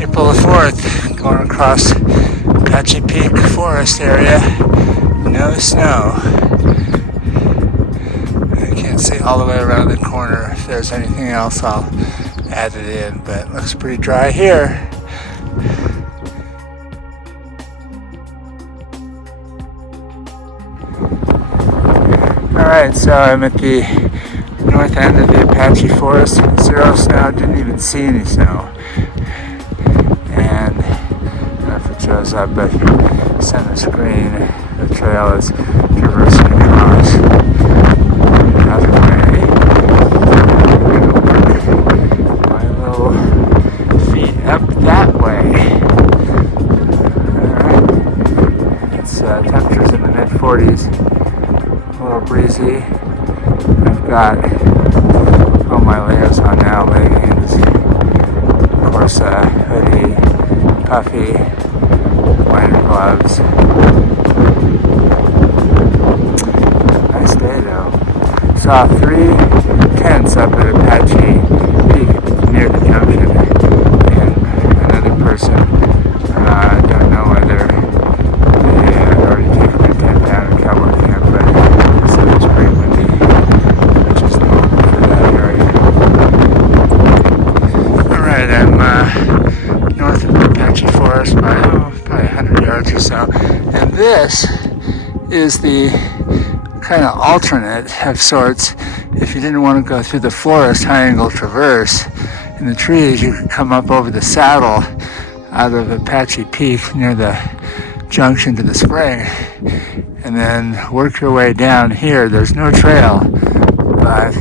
April the 4th, going across Apache Peak Forest area. No snow. I can't see all the way around the corner. If there's anything else, I'll add it in, but it looks pretty dry here. Alright, so I'm at the north end of the Apache Forest. Zero snow, didn't even see any snow. And I don't know if it shows up, but center screen, the trail is traversing across another way. I'm gonna work my little feet up that way. Alright, it's temperatures in the mid-40s. A little breezy. I've got all my layers on now, leggings, of course hoodie, puffy, winter gloves. Nice day though. Saw 3 tents up at Apache Peak near the junction, and another person, I don't know whether they had already taken their tent down in cowboy camp, but they said it was pretty windy, which is normal for that area. Alright, I'm north of the Apache Forest by probably 100 yards or so, and this is the kind of alternate of sorts. If you didn't want to go through the forest high angle traverse in the trees, you could come up over the saddle out of Apache Peak near the junction to the spring, and then work your way down here. There's no trail, but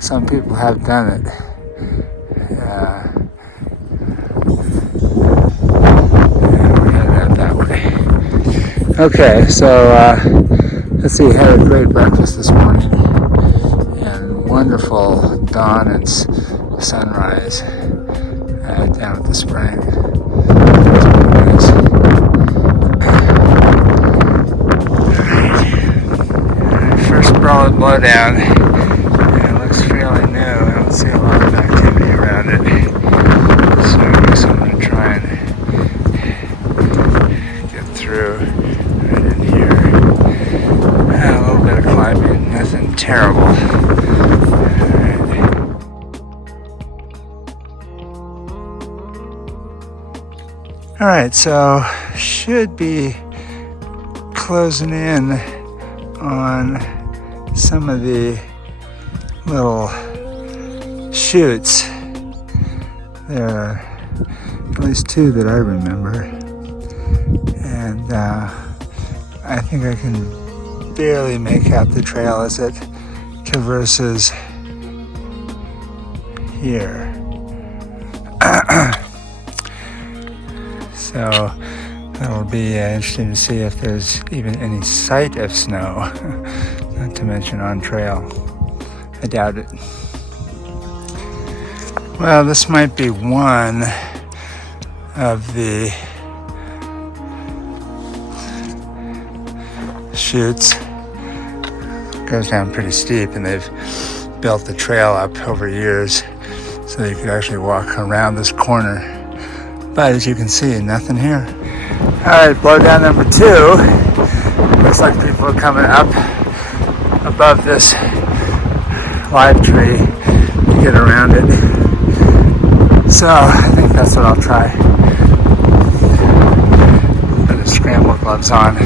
some people have done it. We're headed out that way. Okay, so let's see, had a great breakfast this morning and wonderful dawn and sunrise down at the spring. That's really nice. Alright, first broad blowdown. It looks fairly new. I don't see a lot of activity around it. So I guess I'm going to try and get through right in here. A little bit of climbing, nothing terrible. Alright, so should be closing in on some of the little chutes. There are at least 2 that I remember, and I think I can barely make out the trail as it traverses here. So that'll be interesting to see if there's even any sight of snow, not to mention on trail. I doubt it. Well, this might be one of the chutes. It goes down pretty steep, and they've built the trail up over years so you could actually walk around this corner. But as you can see, nothing here. Alright, blowdown number 2. Looks like people are coming up above this live tree to get around it. So I think that's what I'll try. Put the scramble gloves on.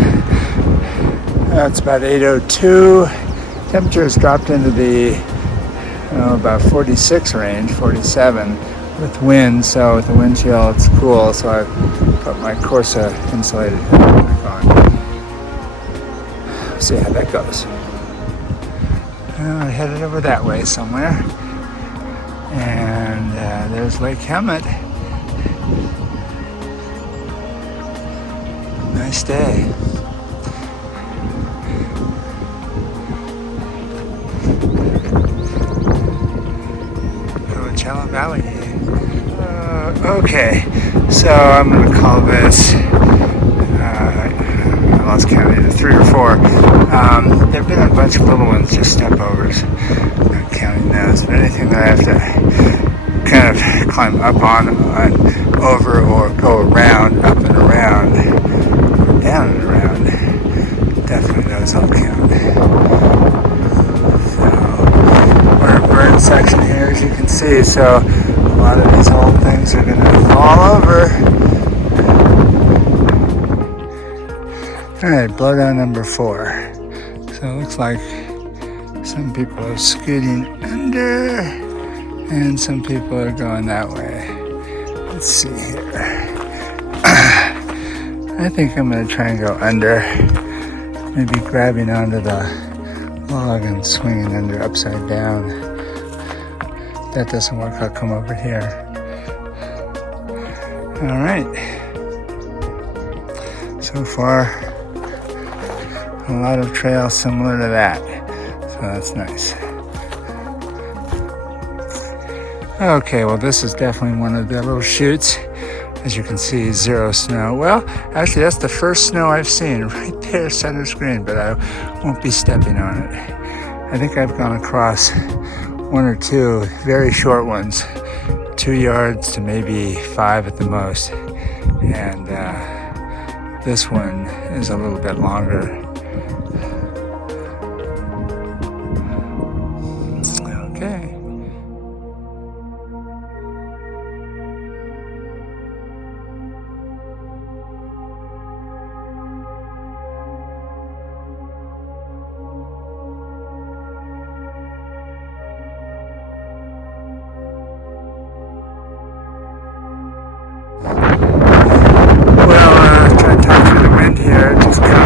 It's about 8:02. Temperature has dropped into the about 46 range, 47 with wind. So with the wind chill, it's cool. So I put my Corsa insulated helmet back on. See how that goes. I headed over that way somewhere, and there's Lake Hemet. Nice day. Coachella Valley. Okay, so I'm going to call this, I lost count, either 3 or 4. There have been a bunch of little ones, just step overs, not counting those. And anything that I have to kind of climb up on, over, or go around, up and around, down and around, definitely those all count. So we're in a burn section here, as you can see, so a lot of these old things are going to fall over. Alright, blowdown number 4. So it looks like some people are scooting under and some people are going that way. Let's see here. I think I'm going to try and go under, maybe grabbing onto the log and swinging under upside down. If that doesn't work, I'll come over here. Alright. So far, a lot of trails similar to that. So that's nice. Okay, well this is definitely one of the little chutes. As you can see, 0 snow. Well, actually that's the first snow I've seen right there, center screen, but I won't be stepping on it. I think I've gone across 1 or 2 very short ones, 2 yards to maybe 5 at the most. And this one is a little bit longer. Okay. Trying to talk through the wind here, just come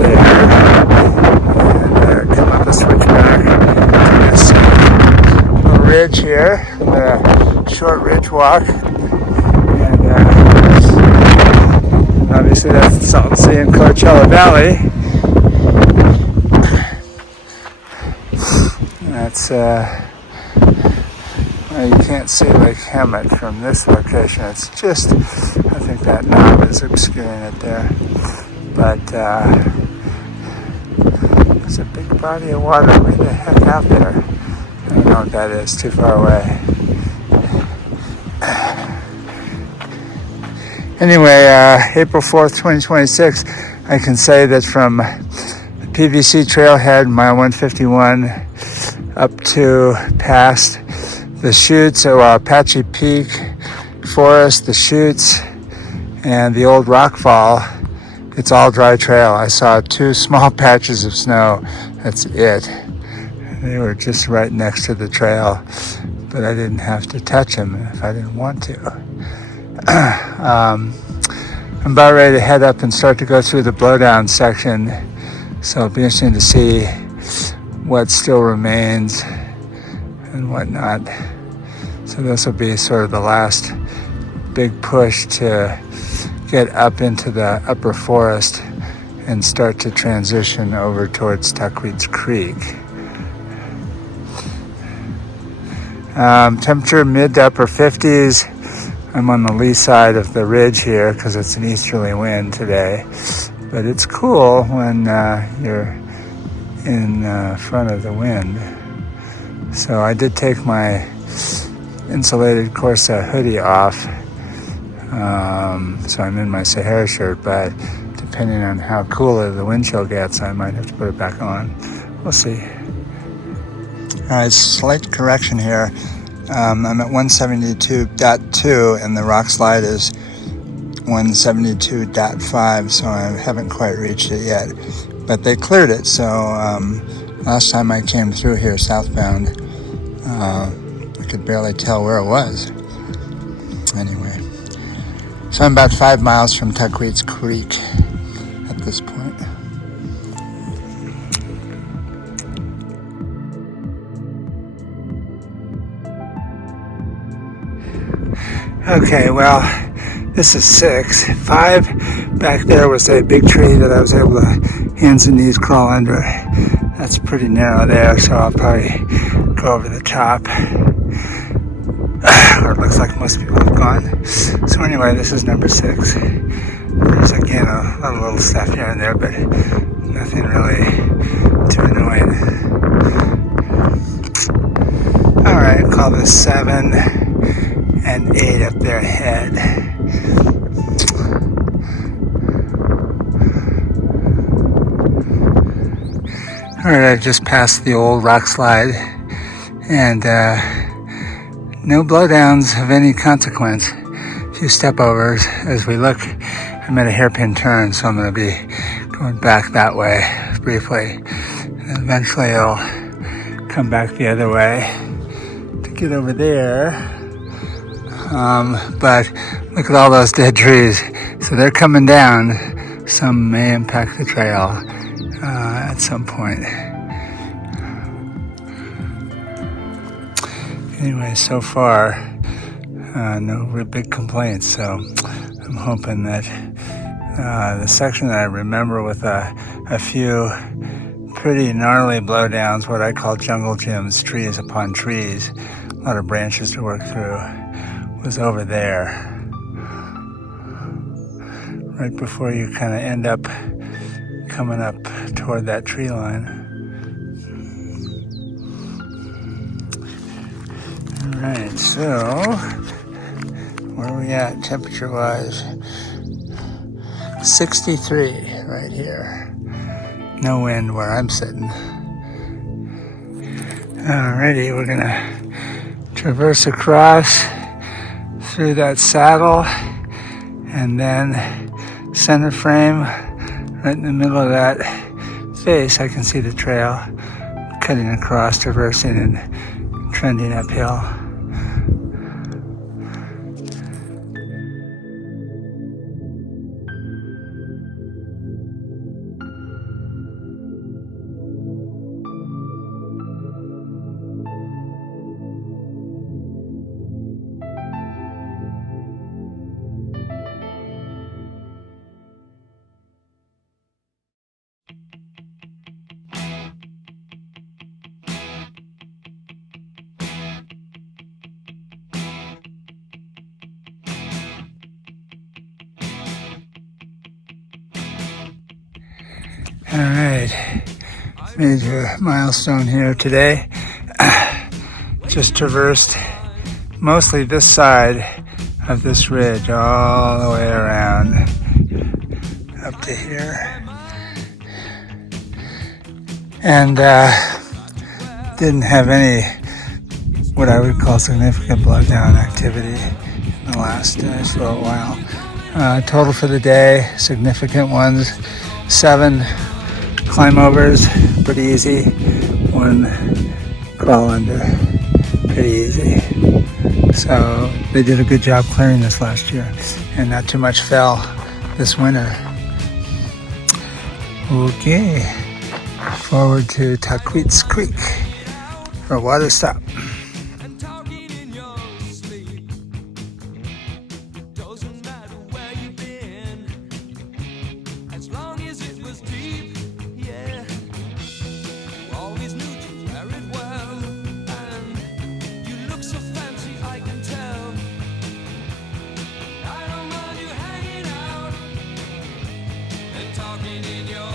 there and come up the switchback to this little ridge here, the short ridge walk, and obviously that's the Salton Sea and Coachella Valley. That's well, you can't see Lake Hemet from this location. It's just, I think that knob is obscuring it there. But there's a big body of water way the heck out there. I don't know what that is, too far away. Anyway, April 4th, 2026, I can say that from the PVC trailhead, mile 151, up to past the chutes, so Apache Peak Forest, the chutes, and the old rock fall, it's all dry trail. I saw 2 small patches of snow. That's it. They were just right next to the trail, but I didn't have to touch them if I didn't want to. I'm about ready to head up and start to go through the blowdown section, so it'll be interesting to see what still remains and whatnot. So this will be sort of the last big push to get up into the upper forest and start to transition over towards Tuckweeds Creek. Temperature mid to upper 50s. I'm on the lee side of the ridge here because it's an easterly wind today. But it's cool when you're in front of the wind. So I did take my insulated Corsa hoodie off, so I'm in my Sahara shirt, but depending on how cooler the wind chill gets, I might have to put it back on. We'll see. Slight correction here. I'm at 172.2 and the rock slide is 172.5, so I haven't quite reached it yet, but they cleared it. So last time I came through here southbound, I could barely tell where it was. Anyway, so I'm about 5 miles from Tuckweeds Creek at this point. Okay, well, this is 6. 5 back there was a big tree that I was able to hands and knees crawl under. That's pretty narrow there, so I'll probably go over the top. Or it looks like most people have gone. So anyway, this is number 6. There's again a lot of little stuff here and there, but nothing really too annoying. Alright, call this 7 and 8 up there ahead. Alright, I've just passed the old rock slide, and no blowdowns of any consequence. A few step overs. As we look, I'm at a hairpin turn, so I'm going to be going back that way briefly. And eventually it'll come back the other way to get over there. But look at all those dead trees. So they're coming down. Some may impact the trail at some point. Anyway, so far, no real big complaints. So I'm hoping that the section that I remember with a few pretty gnarly blowdowns, what I call jungle gyms, trees upon trees, a lot of branches to work through, was over there. Right before you kind of end up coming up toward that tree line. All right, so where are we at temperature-wise? 63 right here. No wind where I'm sitting. Alrighty, we're gonna traverse across through that saddle and then center frame right in the middle of that face. I can see the trail cutting across, traversing and trending uphill. All right, major milestone here today. Just traversed mostly this side of this ridge all the way around up to here. And didn't have any what I would call significant blowdown activity in the last short while. Total for the day, significant ones, 7 climb overs, pretty easy. 1 crawl under, pretty easy. So they did a good job clearing this last year, and not too much fell this winter. Okay, forward to Taquitz Creek for a water stop. Talking in your